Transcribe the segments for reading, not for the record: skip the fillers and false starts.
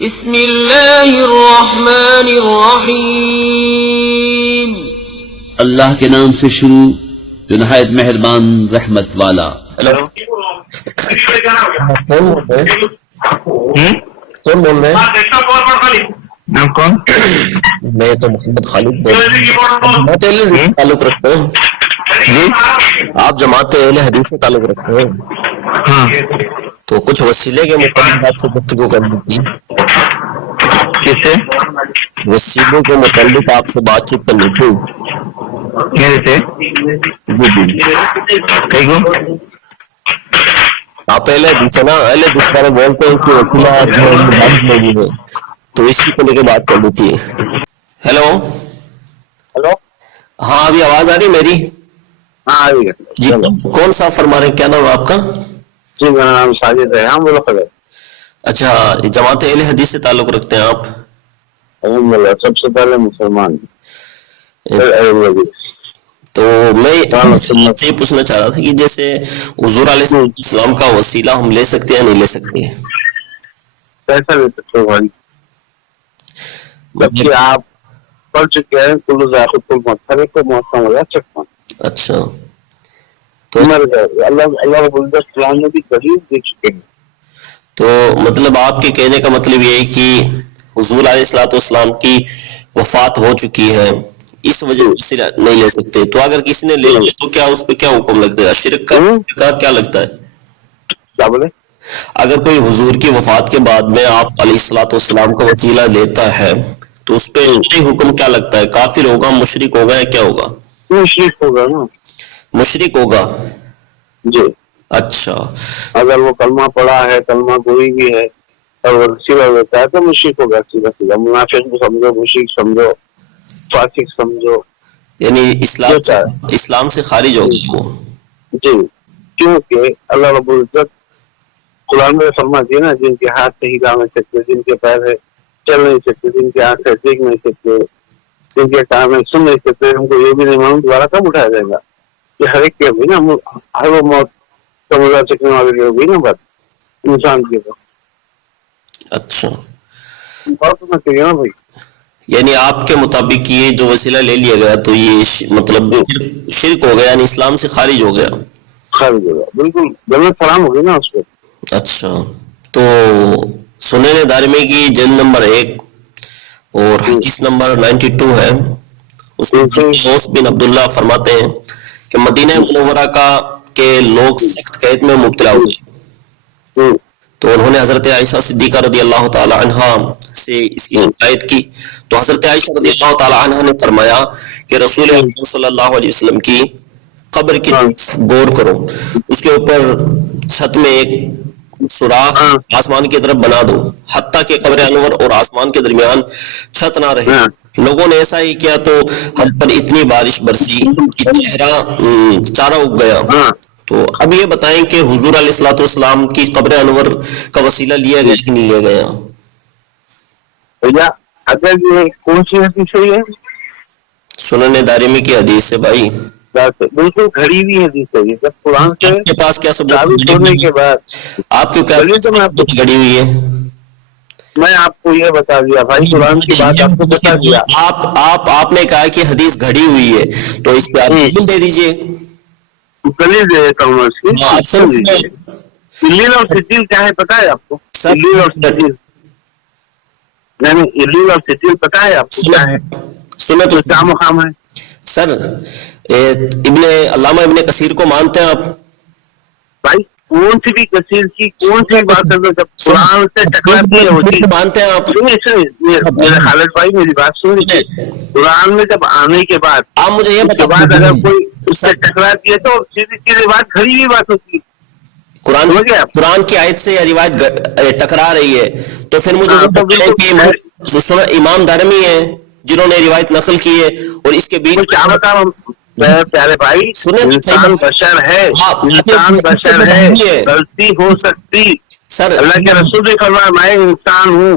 بسم اللہ الرحمن الرحیم. اللہ کے نام سے شروع جو نہایت مہربان رحمت والا. ہیلو کون بول رہے ہیں؟ آپ کون؟ میں تو محمد خالد بول رہا ہوں. تعلق رکھتے ہیں جی؟ آپ جماعت اہل حدیث سے تعلق رکھتے ہیں؟ ہاں. تو کچھ وسیلے کے متعلق آپ سے گفتگو کرنی تھی. کس سے؟ وسیلوں کے متعلق آپ سے بات چیت کرنی تھی. میرے سے؟ جی جی. آپ پہلے دوسرا بارے بولتے ہیں کہ وسیلہ نہیں ہے، تو اسی کو لے کے بات کرنی تھی. Hello hello. ہاں ابھی آواز آ رہی میری؟ ہاں آ رہی ہے جی. کون سا فرما رہے ہیں؟ کیا نام ہے آپ کا؟ جی میرا نام ساجد ہے. ہاں بولو خبر. اچھا جماعت اہل حدیث سے تعلق رکھتے ہیں آپ؟ الحمد للہ سب سے پہلے مسلمان. تو میں یہ پوچھنا چاہ رہا تھا کہ جیسے حضور علیہ السلام کا وسیلہ ہم لے سکتے ہیں یا نہیں لے سکتے؟ کیسا لے سکتے ہو بھائی؟ جبکہ آپ پڑھ چکے ہیں کل ذائقۃ الموت، ہر ایک کو موت کا مزہ چکھنا. اچھا تو اللہ رب العزت قرآن میں بھی دلیل دے چکے ہیں. تو مطلب آپ کے کہنے کا مطلب یہ ہے کہ حضور علیہ السلام کی وفات ہو چکی ہے، اس وجہ سے نہیں لے سکتے. تو اگر کسی نے لے لیا تو کیا اس پہ کیا حکم لگتا ہے؟ شرک کا کیا لگتا ہے؟ کیا بولے؟ اگر کوئی حضور کی وفات کے بعد میں آپ علیہ السلام کا وسیلہ لیتا ہے تو اس پہ حکم کیا لگتا ہے؟ کافر ہوگا، مشرک ہوگا یا کیا ہوگا؟ مشرک ہوگا نا. مشرک ہوگا. جی. اچھا اگر وہ کلمہ پڑھا ہے، کلمہ گوئی بھی ہے اور وسیلہ لیتا ہے تو مشرک ہوگا. سیدھا سیدھا منافق کو سمجھو، مشرک سمجھو، فاسق سمجھو، یعنی اسلام سے خارج ہو گئی وہ. جی. کیونکہ اللہ رب العزت قرآن میں فرماتی ہے نا، جن کے ہاتھ سے ہلا نہیں سکتے، جن کے پیر ہے چل نہیں سکتے، جن کے آنکھ ہے دیکھ نہیں سکتے، جن کے کان ہے سن نہیں سکتے، ہم کو یہ بھی نہیں معلوم دوبارہ کب اٹھایا جائے گا. یہ ہر ایک کے ہوگی نا، ہر وہ موت کا مزہ چکنے والے کی ہوگی نا بات انسان کی. تو اچھا بات ہونا چاہیے نا بھائی. یعنی آپ کے مطابق یہ جو وسیلہ لے لیا گیا تو یہ مطلب شرک ہو گیا، یعنی اسلام سے خارج ہو گیا. خارج ہوگا بالکل، جنت حرام ہوگی نا اس کو. اچھا تو سنن دارمی کی جلد نمبر 1 اور حدیث نمبر 92 ہے. اس میں غوث بن عبداللہ فرماتے ہیں کہ مدینہ منورہ کے لوگ سخت قحط میں مبتلا ہوئے تو انہوں نے حضرت عائشہ صدیقہ رضی اللہ تعالی عنہ سے اس کی شکایت کی. تو حضرت عائشہ رضی اللہ تعالی عنہ نے فرمایا کہ رسول اللہ صلی اللہ علیہ وسلم کی قبر کی غور کرو، اس کے اوپر چھت میں ایک سوراخ آسمان کی طرف بنا دو حتیٰ کہ قبر انور اور آسمان کے درمیان چھت نہ رہے. لوگوں نے ایسا ہی کیا تو ہم پر اتنی بارش برسی کہ چارہ اگ گیا. تو اب یہ بتائیں کہ حضور علیہ السلام کی قبر انور کا وسیلہ لیا گیا کہ نہیں لیا گیا؟ بھیا اگر یہ کون سی حدیث ہے؟ یہ سنن دارمی کی حدیث سے بھائی، بالکل گھڑی ہوئی حدیث ہے. یہ سب قرآن سے آپ کے پاس کیا ثبوت ہونے کے بعد آپ کی کیا گھڑی ہوئی ہے؟ میں آپ کو یہ بتا دیا بھائی، قرآن کی بات آپ کو بتا دیا. آپ نے کہا کہ حدیث گھڑی ہوئی ہے تو اس پہ آپ دلیل دے دیجئے. دلیل دے دیتا ہوں اس کی. دلیل اور ستیل کیا ہے پتا ہے آپ کو؟ دلیل اور ستیل نہیں، دلیل اور ستیل پتا ہے آپ کو کیا ہے؟ سنیں تو کیا مقام ہے سر؟ علامہ ابن کثیر کو مانتے ہیں آپ؟ بھائی کون سی بھی کثیر کی کون سی بات کر دو، جب قرآن سے ٹکراتی ہوتی مانتے ہیں آپ؟ میرے خالد بھائی میری بات سن لیجیے. قرآن میں جب آنے کے بعد آپ مجھے یہ کے بعد اگر کوئی اس سے ٹکراتی ہے تو سیدھی سیدھی بات کھڑی ہوئی بات ہوتی ہے. قرآن کی آیت سے یہ روایت ٹکرا رہی ہے تو پھر مجھے امام دارمی ہیں جنہوں نے روایت نقل کی ہے اور اس کے بیچ کیا بتا رہا ہوں پیارے بھائی، انسان بشر ہے، انسان بشر ہے، غلطی ہو سکتی. سر اللہ کے رسول نے فرمایا میں انسان ہوں.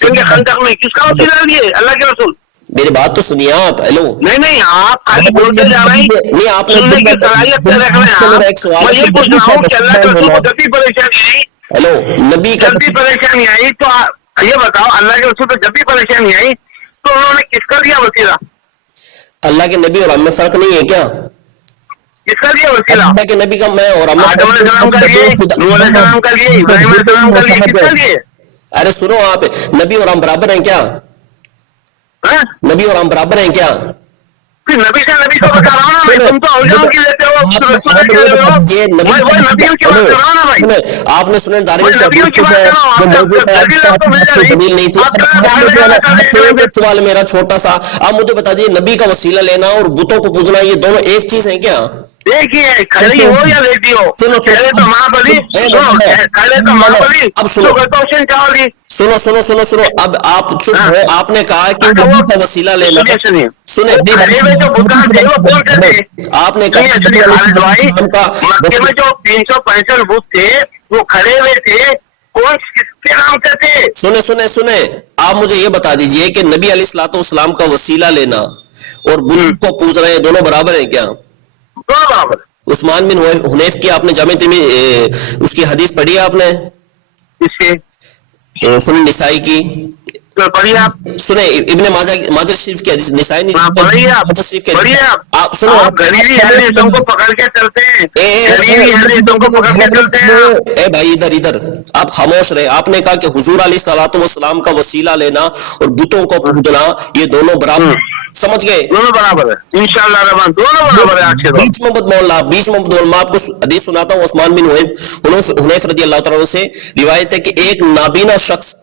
جنگ خندق میں کس کا وسیلہ لیے اللہ کے رسول؟ میری بات تو سنیے آپ. ہیلو نہیں آپ خالی بولتے جا رہے ہیں. نہیں آپ سننے کی صلاحیت سے رکھ رہے ہیں. میں یہ پوچھ رہا ہوں کہ اللہ کے رسول کو جب بھی پریشانی آئی، ہیلو نبی کا جب بھی پریشانی آئی تو یہ بتاؤ، اللہ کے رسول کو جب بھی پریشانی آئی تو انہوں نے کس کا لیا وسیلہ؟ اللہ کے نبی اور ہم میں فرق نہیں ہے کیا؟ کس کا لیا وسیلہ؟ اللہ کے نبی کا میں اور ہم آدم علیہ السلام کا لیے، نوح علیہ السلام کا لیے، ابراہیم علیہ السلام کا لیے، کس کا لیے؟ ارے سنو آپ، نبی اور ہم برابر ہیں کیا؟ نبی اور ہم برابر ہیں کیا؟ نبی کا نبی کو بتا رہا ہوں نا بھائی، تم تو اولیاء کی لیتے ہو، رسول کی لیتے ہو. وہ نبیوں کی بات کر رہا ہوں نا بھائی، آپ نے سنے وہ نبیوں کی بات کر رہا ہوں. آپ کو مل دلیل نہیں تھی. جائے سوال میرا چھوٹا سا، آپ مجھے بتا دیجیے نبی کا وسیلہ لینا اور بتوں کو پوجنا یہ دونوں ایک چیز ہیں کیا؟ دیکھیے، کھڑی ہو یا لیٹی ہو، کھڑے تو ماں بلی، کھڑے تو ماں بلی، اب سنو حسین چاول دی. سنو سنو سنو سنو اب آپ چپ ہو. آپ نے کہا کہ نبی کا وسیلہ لینا. سنیں آپ نے کہا مکے میں جو 365 بت تھے وہ کھڑے ہوئے تھے، کون کس کے نام سے تھے؟ سنیں سنیں سنیں آپ مجھے یہ بتا دیجئے کہ نبی علیہ الصلوۃ والسلام کا وسیلہ لینا اور بت کو پوج رہے ہیں دونوں برابر ہیں کیا؟ برابر. عثمان بن حنیف کی آپ نے جامع اس کی حدیث پڑھی ہے آپ نے؟ اس کے سنن نسائی کی پڑھیے آپ. سنیں ابن ماجہ شریف کی حدیث نسائی پڑھیے آپ، ماجہ شریف کی پڑھیے آپ سنو آپ غریبی حدیثوں کو پکڑ کے چلتے ہیں، غریبی حدیثوں کو پکڑ کے چلتے ہیں. اے بھائی ادھر آپ خاموش رہے. آپ نے کہا کہ حضور علیہ الصلوۃ والسلام کا وسیلہ لینا اور بتوں کو پوجنا یہ دونوں برابر. سمجھ گئے؟ دونوں برابر ہے انشاءاللہ رحمان، دونوں برابر ہے. آج کے دور بیچ محمد مولا بیچ محمد مولا. میں آپ کو حدیث سناتا ہوں. عثمان بن حنیف رضی اللہ تعالیٰ سے روایت ہے کہ ایک نابینا شخص،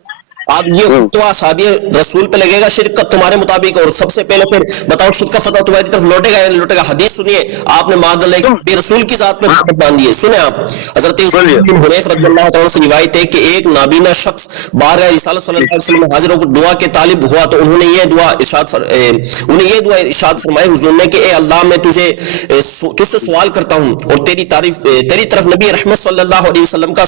آپ یہ فتویٰ صحابی رسول پہ لگے گا شرک کا تمہارے مطابق، اور سب سے پہلے پھر بتاؤ شرک کا فتویٰ تمہاری طرف لوٹے گا یا نہیں لوٹے گا؟ حدیث سنیے. آپ نے معاذ اللہ رسول کی ذات پہ باندھ دیے. سنیں آپ، حضرت عثمان بن حنیف رضی اللہ تعالیٰ سے روایت ہے کہ ایک نابینا شخص بارگاہ رسالت صلی اللہ علیہ وسلم میں حاضر ہو کر دعا کے طالب ہوا تو انہوں نے یہ دعا ارشاد فرمائی حضور نے کہ اے اللہ میں تجھ سے سوال کرتا ہوں اور تیری طرف نبی رحمت صلی اللہ علیہ وسلم کے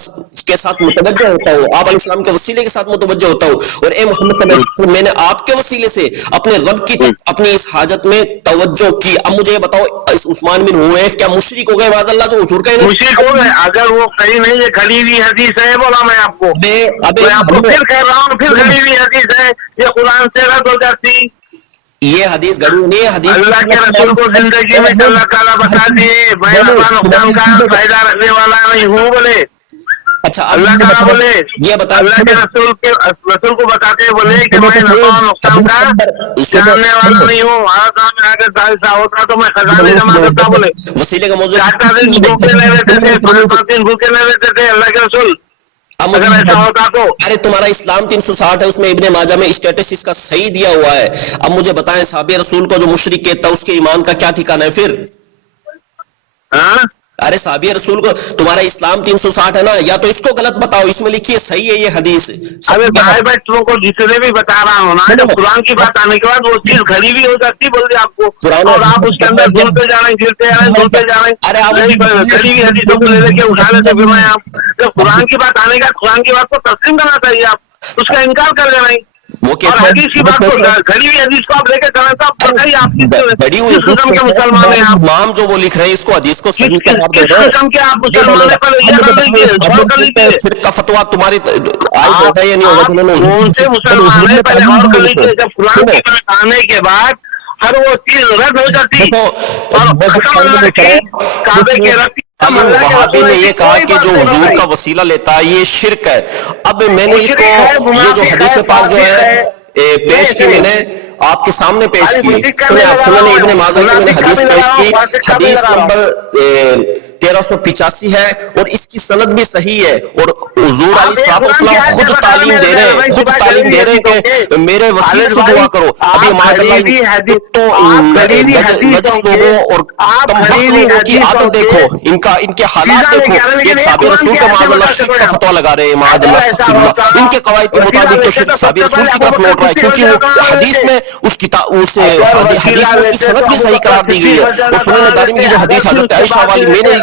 ساتھ متوجہ ہوتا ہوں، آپ علیہ السلام کے وسیلے کے ساتھ متوجہ ہوتا ہوں، اور اے محمد صلی اللہ علیہ وسلم میں نے آپ کے وسیلے سے اپنے رب کی اپنی اس حاجت میں توجہ کی. اب مجھے یہ بتاؤ عثمان بن حنیف کیا مشرک ہو گئے بعد اللہ جو حضور کا مشرک ہو گئے؟ اگر وہ کہیں نہیں، یہ کھڑی ہوئی حدیث ہے، بولا میں آپ کو پھر کہہ رہا ہوں، پھر کھڑی ہوئی حدیث ہے، یہ قرآن سے رد ہو جاتی. یہ حدیث گھڑی نہیں ہے. حدیث اللہ کے رسول کو زندگی میں اللہ تعالیٰ بتا دیے میں نفع نقصان کا فائدہ رکھنے والا نہیں ہوں. بولے اچھا اللہ تعالیٰ بولے، یہ بتا اللہ کے رسول کو بتاتے بولے کہ میں نفع نقصان کا جاننے والا نہیں ہوں. ایسا ہوتا تو میں خزانے جمع کرتا. بولے وسیلے کا موضوع 4 دن بھوکے نہیں رہتے تھے، 5 دن بھوکے نہیں رہتے تھے اللہ کے رسول. اگر ایسا ہوتا تو ارے تمہارا اسلام 360 ہے، اس میں ابن ماجہ میں اسٹیٹس اس کا صحیح دیا ہوا ہے. اب مجھے بتائیں صحابی رسول کو جو مشرک کہتا ہے اس کے ایمان کا کیا ٹھکانہ ہے پھر؟ ارے صحابی رسول کو تمہارا اسلام 360 ہے نا، یا تو اس کو غلط بتاؤ، اس میں لکھی ہے صحیح ہے یہ حدیث. ارے بھائی بھائی تم کو جتنے بھی بتا رہا ہوں نا، جب قرآن کی بات آنے کے بعد وہ چیز گھڑی بھی ہو جاتی بول دیا آپ کو، اور آپ اس کے اندر گھلتے جا رہے ہیں، گرتے جا رہے ہیں، گھلتے جا رہے ہیں. ارے گھڑی ہوئی حدیثوں کو لے کے اٹھا لیتے پھر میں آپ جب قرآن کی بات آنے کا قرآن کی بات کو تسلیم کرنا چاہیے، آپ اس کا انکار کر دے رہے ہیں. اور حدیث کی بات کو گھڑی ہوئی حدیث کو آپ لے کے چلیں تو آپ بتائیے آپ کس قسم کے مسلمان ہیں؟ آپ امام جو وہ لکھ رہے ہیں اس کو حدیث کو کس قسم کے آپ مسلمان ہیں؟ پہلے یہ کر لیجیے، غور کر لیجیے صرف کا فتویٰ تمہاری آپ کون سے مسلمان ہیں پہلے غور کر لیجیے. جب قرآن کی بات آنے کے بعد ہر وہ چیز رد ہو جاتی اور ختم اللہ کی کعبے کے رد. وہابی نے یہ کہا کہ جو حضور کا وسیلہ لیتا ہے یہ شرک ہے. اب میں نے اس کو یہ جو حدیث پاک جو ہے پیش کی، میں نے آپ کے سامنے پیش کی. سنیں آپ سنن ابن ماجہ کی میں نے حدیث پیش کی، حدیث نمبر 1385 ہے اور اس کی سند بھی صحیح ہے. اور حضور علیہ السلام خود تعلیم دے رہے ہیں کہ میرے وسیلے سے دعا کرو. ابھی ماذ اللہ تو نجس لوگوں اور تمبخت لوگوں کی عادت دیکھو، ان کے حالات دیکھو. ایک صحابی رسول کا ماذ اللہ شرک کا فتویٰ لگا رہے ہیں، ماذ اللہ استغفر اللہ. ان کے قواعد کے مطابق تو شرک صحابی رسول کی طرف لوٹ رہا ہے، کیونکہ وہ حدیث میں اس حدیث میں اس کی سند بھی صحیح قرار دی گئی ہے. اور سنن دارمی کی جو حدیث حضرت عائشہ والی میں نے